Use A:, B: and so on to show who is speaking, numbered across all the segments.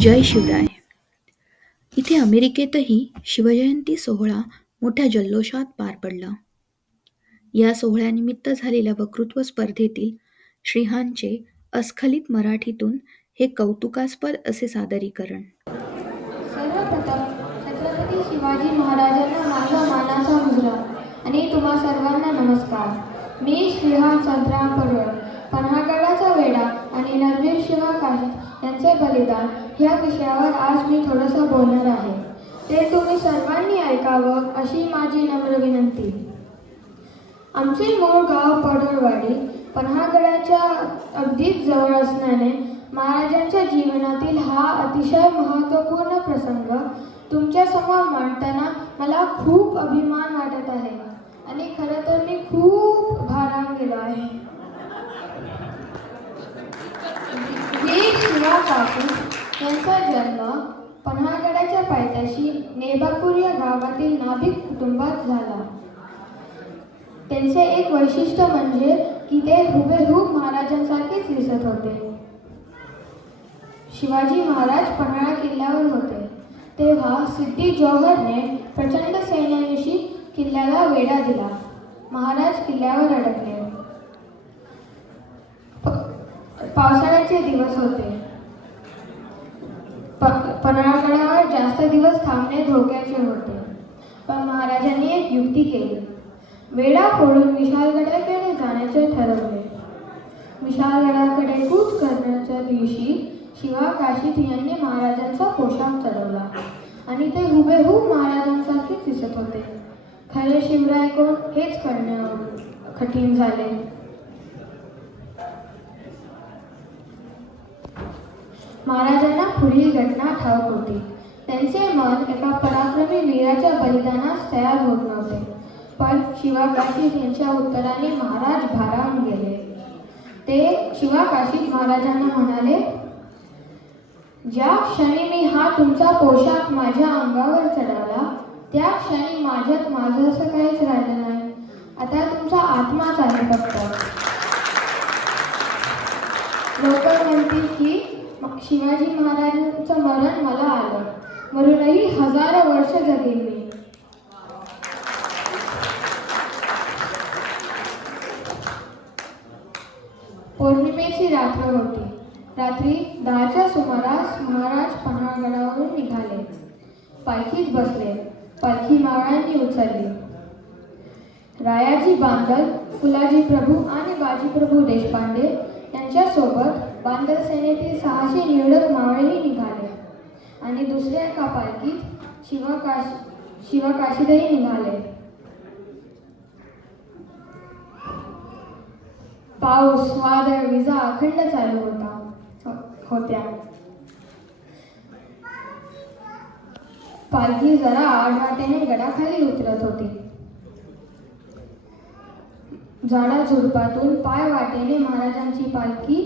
A: जय शिवराय. इथे अमेरिकेतही शिवजयंती सोहळा मोठ्या जल्लोषात पार पडला. या सोहळ्यानिमित्त झालेल्या वक्तृत्व स्पर्धेतील श्रीहांचे अस्खलित मराठीतून हे कौतुकास्पद असे सादरीकरण.
B: छत्रपती शिवाजी महाराजांना माझा मानाचा मुजरा आणि तुम्हा सर्वांना नमस्कार. मी श्रीहान संतराम पडवळ. पन्हागडाचा वेढा नरवीर शिवा काशी यांचे बलिदान या विषयावर आज मी थोडंसं बोलणार आहे. ते तुम्ही सर्वांनी ऐकावं अशी माझी नम्र विनंती. आमचे मूळ गाव पडळवाडी पन्हागडाच्या अगदीच जवळ असल्याने महाराजांच्या जीवनातील हा अतिशय महत्त्वपूर्ण प्रसंग तुमच्यासमोर मांडताना मला खूप अभिमान वाटत यांचा जन्म पन्हाळगडाच्या पायथ्याशी नेबापूर या गावातील नाभिक कुटुंबात झाला. त्यांचे एक वैशिष्ट्य म्हणजे की ते हुबेहूब महाराजांसारखेच दिसत होते. शिवाजी महाराज पन्हाळा किल्ल्यावर होते. तेव्हा सिद्धी जौहरने प्रचंड सैन्याविषयी किल्ल्याला वेढा दिला. महाराज किल्ल्यावर अडकले. पावसाळ्याचे दिवस होते. प- जास्त दिवस थांबणे धोक्याचे होते. पण महाराजांनी एक युक्ती केली. वेढा फोडून विशालगडाकडे जाण्याचे ठरवले. विशालगडाकडे कूच करण्याच्या दिवशी शिवा काशीत यांनी महाराजांचा पोशाख चढवला आणि ते हुबेहूब महाराजांसारखेच दिसत होते. खरे शिवराय कोण हेच कळणे कठीण झाले. महाराजांना पुढील घटना ठाऊक होती. त्यांचे मन एका पराक्रमी वीराच्या बलिदानास तयार होत नव्हते. पण शिवाकाशीद यांच्या उत्तराने महाराज भारावून गेले. ते शिवाकाशीद महाराजांना म्हणाले ज्या क्षणी मी हा तुमचा पोशाख माझ्या अंगावर चढवला त्या क्षणी माझ्यात माझं असं काहीच राहिलं नाही. आता तुमचा आत्माच आहे फक्त. लोक म्हणतील की शिवाजी महाराजांचं मरण मला आलं. म्हणूनही हजारो वर्ष जगेन मी. पौर्णिमेची रात्र होती. रात्री दहाच्या सुमारास महाराज पन्हाळगडावरून निघाले. पालखीत बसले. पालखी मावळ्यांनी उचलली. रायाजी बांधल फुलाजी प्रभू आणि बाजीप्रभू देशपांडे त्यांच्यासोबत बांदल सेनेतील सहाशे निवडक मावळेही निघाले. आणि दुसऱ्या एका पालखीत शिवकाश शिवकाशीदही निघाले. पाऊस वादळ विजा अखंड चालू होता. हो- होत्या. पालखी जरा आडवाटेने गडाखाली उतरत होती. झाडाझुडपातून पाय वाटेने महाराजांची पालखी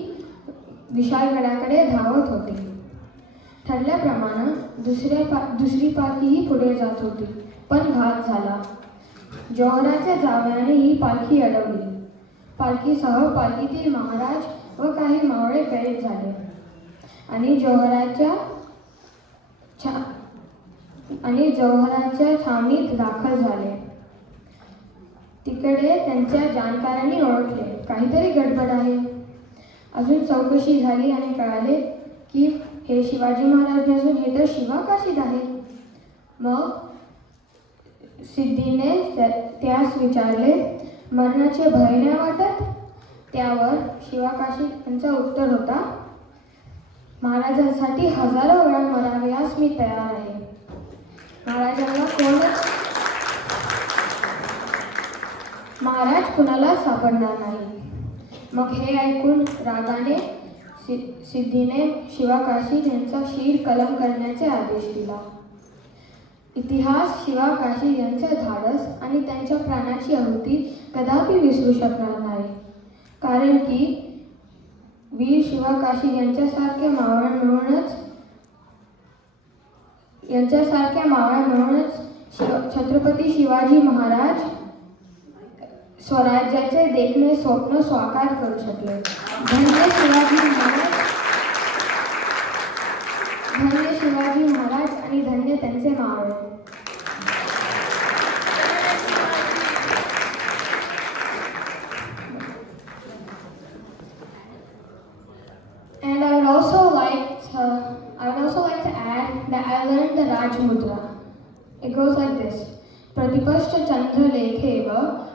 B: विशालगडाकडे धावत होती. ठरल्याप्रमाणे दुसऱ्या पा दुसरी पालखीही पुढे जात होती पण घात झाला. जोहराच्या जावयाने ही पालखी अडवली. पालखीसह पालखीतील महाराज व काही मावळे कैद झाले. आणि जोहराच्या छा आणि जौहराच्या छावणीत दाखल झाले. तिकडे त्यांच्या जाणकारांनी ओळखले. काहीतरी गडबड आहे. अजून चौकशी झाली आणि कळाले की हे शिवाजी महाराज नसून हे तर शिवाकाशीद आहे. मग सिद्धीने त्या- त्यास विचारले मरणाचे भय नाही वाटत? त्यावर शिवाकाशी यांचा उत्तर होता महाराजांसाठी हजारो वेळा मरावयास मी तयार आहे. महाराजांना महाराज कुणाला सापडणार नाही? मग हे ऐकून रागाने सि सिद्धीने शिवाकाशी यांचा शीर कलम करण्याचे आदेश दिला. इतिहास शिवाकाशी यांचे धाडस आणि त्यांच्या प्राणाची आहुती कदापि विसरू शकणार नाही. कारण की वीर शिवाकाशी यांच्यासारखे मावळ मिळूनच यांच्यासारख्या मावळ मिळूनच शिव छत्रपती शिवाजी महाराज स्वराज्याचे देखणे स्वप्न स्वाकार करू शकले धन्य शिवाजी धन्य शिवाजी महाराज आणि धन्य त्यांचे मावळे Rajmudra. It goes like this. Pratipashta Chandra Lekheva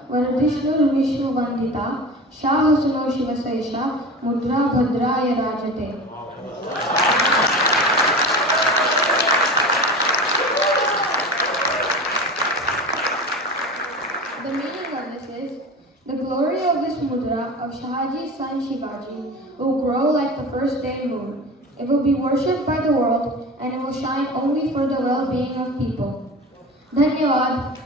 B: Shahasuno Shivasesha Mudra Bhadraya The meaning of this is the glory of this mudra of Shahaji's son Shivaji will grow like the first day moon. It will be worshipped by the world and it will shine only for the well being of people. Dhanyavad.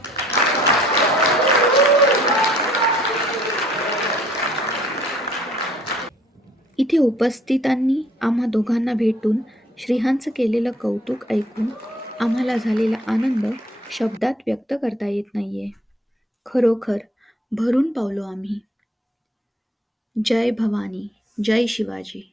A: इथे उपस्थितांनी आम्हा दोघांना भेटून श्रीहांचं केलेलं कौतुक ऐकून आम्हाला झालेला आनंद शब्दात व्यक्त करता येत नाहीये. खरोखर भरून पावलो आम्ही. जय भवानी जय शिवाजी.